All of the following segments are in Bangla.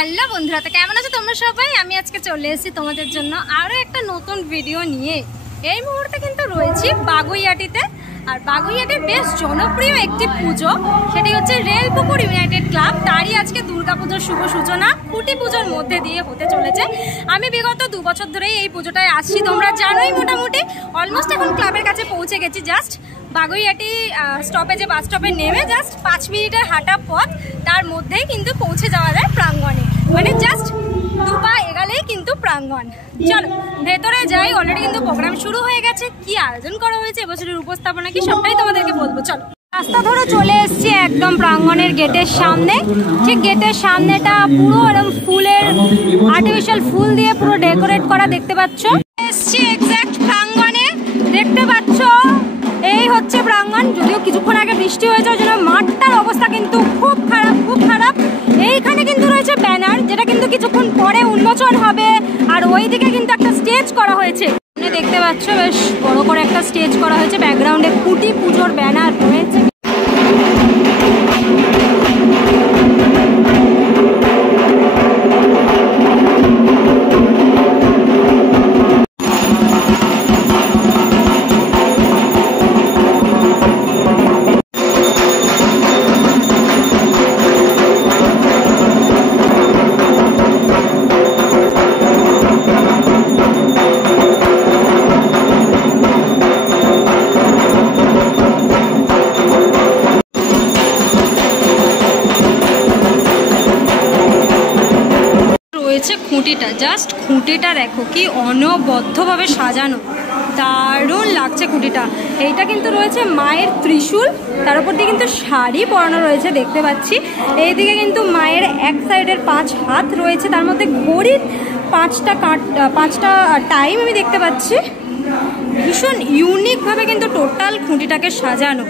হ্যালো বন্ধুরা, তো কেমন আছো তোমরা সবাই? আমি আজকে চলে এসেছি তোমাদের জন্য আরও একটা নতুন ভিডিও নিয়ে। এই মুহূর্তে কিন্তু রয়েছি বাগুইআটিতে। আর বাগুইআটির বেশ জনপ্রিয় একটি পুজো, সেটি হচ্ছে রেলপুকুর ইউনাইটেড ক্লাব। তারই আজকে দুর্গাপুজোর শুভ সূচনা খুঁটি পুজোর মধ্যে দিয়ে হতে চলেছে। আমি বিগত 2 বছর ধরেই এই পুজোটায় আসছি, তোমরা জানোই। মোটামুটি অলমোস্ট এখন ক্লাবের কাছে পৌঁছে গেছি। জাস্ট বাগুইআটি স্টপেজে বাস স্টপে নেমে জাস্ট 5 মিনিটের হাঁটা পথ, তার মধ্যেই কিন্তু পৌঁছে যাওয়া যায় প্রাঙ্গণে। মানে জাস্ট 2 পা এগালেই কিন্তু প্রাঙ্গণ। চলো ভেতরে যাই। অলরেডি কিন্তু প্রোগ্রাম শুরু হয়ে গেছে। কি আয়োজন করা হয়েছে, এবছরের উপস্থাপনা কি, সবটাই তোমাদেরকে বলবো। চলো রাস্তা ধরে চলে এসছি একদম প্রাঙ্গণের গেটের সামনে। ঠিক গেটের সামনেটা পুরো এরকম ফুলের আর্টিফিশিয়াল ফুল দিয়ে পুরো ডেকোরেট করা, দেখতে পাচ্ছ। এসছি এক্স্যাক্ট প্রাঙ্গণে, দেখতে পাচ্ছ এই হচ্ছে প্রাঙ্গণ। যদিও কিছুক্ষণ আগে বৃষ্টি হয়েছে, ওই জন্য মাঠটার অবস্থা কিন্তু খুব খারাপ, খুব খারাপ। এইখানে কিন্তু রয়েছে ব্যানার, যেটা কিন্তু কিছুক্ষণ পরে উন্মোচন হবে। আর ওইদিকে কিন্তু একটা স্টেজ করা হয়েছে, দেখতে পাচ্ছ বেশ বড় করে একটা স্টেজ করা হয়েছে। ব্যাকগ্রাউন্ডে খুঁটি পুজোর ব্যানার রয়েছে। খুঁটিটা, জাস্ট খুঁটিটা দেখো কি অনবদ্যভাবে সাজানো, দারুণ লাগছে খুঁটিটা। এইটা কিন্তু রয়েছে মায়ের ত্রিশূল, তার উপর দিয়ে কিন্তু শাড়ি পরানো রয়েছে, দেখতে পাচ্ছি। এইদিকে কিন্তু মায়ের এক সাইডের 5 হাত রয়েছে, তার মধ্যে ঘড়ির 5টা টাইম আমি দেখতে পাচ্ছি। ভীষণ ইউনিকভাবে কিন্তু টোটাল খুঁটিটাকে সাজানো।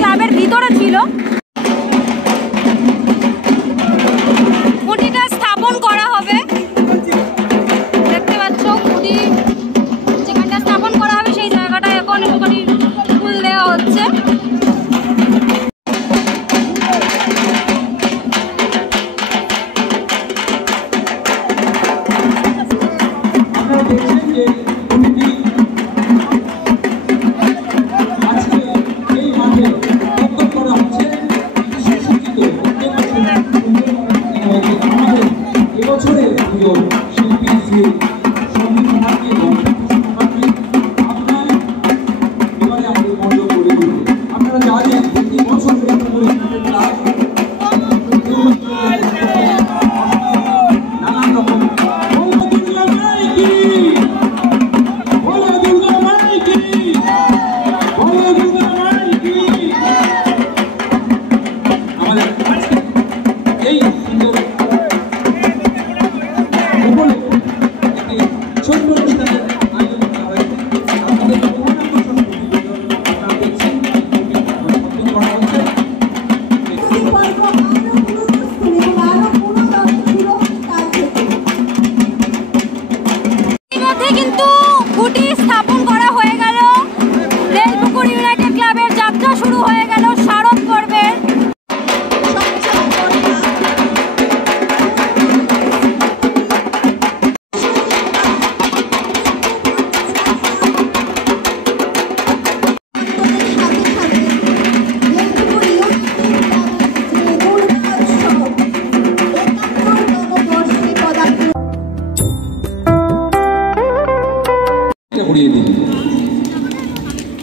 ক্লাবের ভিতরে ছিল, খুঁটিটা স্থাপন করা হবে, দেখতে পাচ্ছ। খুঁটি যেখানটা স্থাপন করা হবে সেই জায়গাটা এখন একটুখানি ফুল দেওয়া হচ্ছে।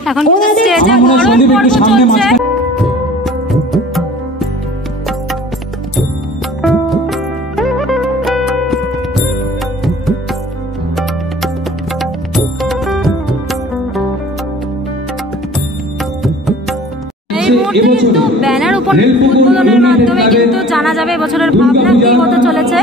এখন স্টেজে বরণ পর্ব চলছে। এই মুহূর্তে কিন্তু ব্যানার উপর উদ্বোধনের মাধ্যমে কিন্তু জানা যাবে এবছরের ভাবনা কি হতে চলেছে।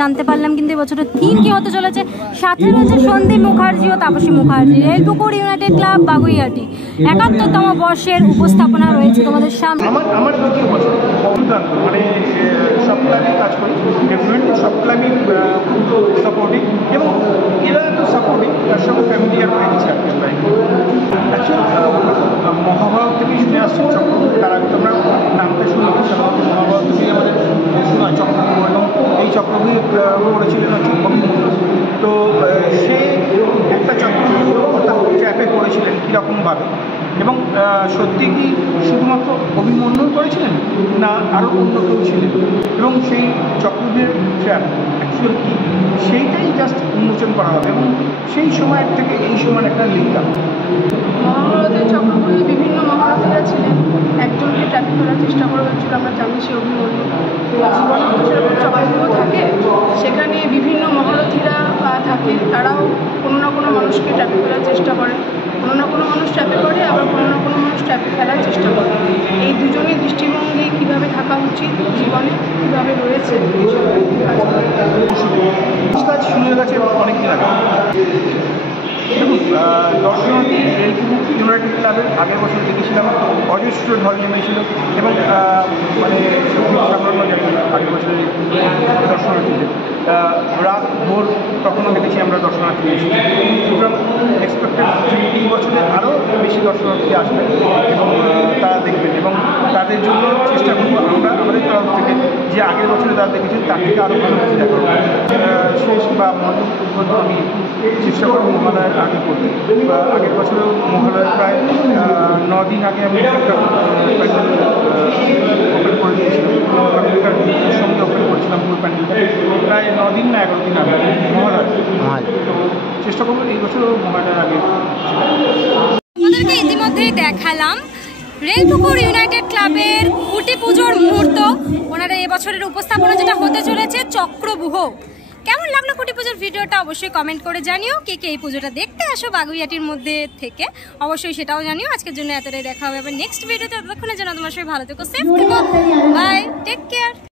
জানতে পারলাম কিন্তু এবছরের থিম কি হতে চলেছে। সাথে রয়েছে সন্দীপ মুখার্জি ও তাপসী মুখার্জি। রেলপুকুর ইউনাইটেড ক্লাব বাগুইআটি ৭১তম বর্ষের উপস্থাপনা রয়েছে তোমাদের সামনে। আমার দ্বিতীয় বছর দুর্দান্ত, মানে সব ক্লাবে কাজ করি, ডেফিনেটলি সব ক্লাবই সাপোর্টিং এবং এরা তো সাপোর্টিং, তার সঙ্গে ফ্যামিলিয়ার হয়ে গেছে আর কি। অ্যাকচুয়ালি মহাভারত থেকেই শুনে আসছি চক্রবর্তী, তার আগে তোমরা নামটা শুনে মহাভারত থেকেই আমাদের শোনা চক্রবর্তী, এবং এই চক্রবর্তী করেছিলেন হচ্ছে অভিমন্যু। তো সে একটা চক্রবর্তী ট্র্যাপে পড়েছিলেন কীরকমভাবে, এবং সত্যি কি শুধুমাত্র অভিমন্যু করেছিলেন না আরও অন্য কেউ ছিলেন, এবং সেই চক্রবর্তীর ট্র্যাপ অ্যাকচুয়ালি কী সেইটাই জাস্ট উন্মোচন করা হবে। এবং সেই সময়ের থেকে এই সময়ের একটা লিঙ্ক আছে। মহাভারতের চক্রবর্তী বিভিন্ন মহারথীরা ছিলেন, একজনকে ট্র্যাপে ফেলার চেষ্টা করা হয়েছিল, আমরা জানি সে অভিমন্যু। জীবনে তো সেরকম চক্রগুলো থাকে, সেখানে বিভিন্ন মহারথীরা থাকে, তারাও কোনো না কোনো মানুষকে ট্র্যাপে ফেলার চেষ্টা করে, কোনো না কোনো মানুষ ট্র্যাপে পড়ে, আবার কোনো না কোনো মানুষ ট্র্যাপে ফেলার চেষ্টা করে। এই দুজনের দৃষ্টিভঙ্গি কীভাবে থাকা উচিত জীবনে, কীভাবে রয়েছে কাজ শুরু হয়ে গেছে অনেকদিন আগে। দেখুন, দর্শনার্থী রেলপুকুর ইউনাইটেড ক্লাবের আগের বছর দেখেছিলাম অজস্র ঢল নেমেছিল, এবং মানে সামান্য আগের বছরের দর্শনার্থীদের রাত ভোর তখনও দেখেছি আমরা দর্শনার্থী এসেছি। সুতরাং এক্সপেক্টেড এই বছরে আরও বেশি দর্শনার্থী আসবে এবং তারা দেখবেন, এবং তাদের জন্য চেষ্টা করবো আমরা আমাদের তরফ থেকে যে আগের বছরে তারা দেখেছেন তার থেকে আরও ভালো কিছু দেখাবো। শেষ বা মণ্ডপ উদ্বোধন আমি চেষ্টা করবো মহালয়ার আগে করতে। আগের বছরেও মহালয়ার প্রায় 9 দিন আগে আমি একটা প্যান্ডেল ওপেন করে দিয়েছিলাম, সঙ্গে ওপেন করেছিলাম পুরো প্যান্ডেলটা প্রায় 9 দিন না 11 দিন আগে মহালয়া। চেষ্টা করবো এই বছরও মহালয়ার আগে। আমাদেরকে ইতিমধ্যেই দেখালাম রেলপুকুর ইউনাইটেড ক্লাবের খুঁটি পুজোর মুহূর্ত। ওনারা এবছরের উপস্থাপনা যেটা হতে চলেছে চক্রবুহ। কেমন লাগলো খুঁটি পুজোর ভিডিওটা অবশ্যই কমেন্ট করে জানিও। কে কে এই পুজোটা দেখতে আসো বাগুইআটির মধ্যে থেকে অবশ্যই সেটাও জানিও। আজকের জন্য এতটাই, দেখা হবে আবার নেক্সট ভিডিওতে। ততক্ষণের জন্য তোমার সবাই ভালো থেকো, সেফ থেকো, বাই, টেক কেয়ার।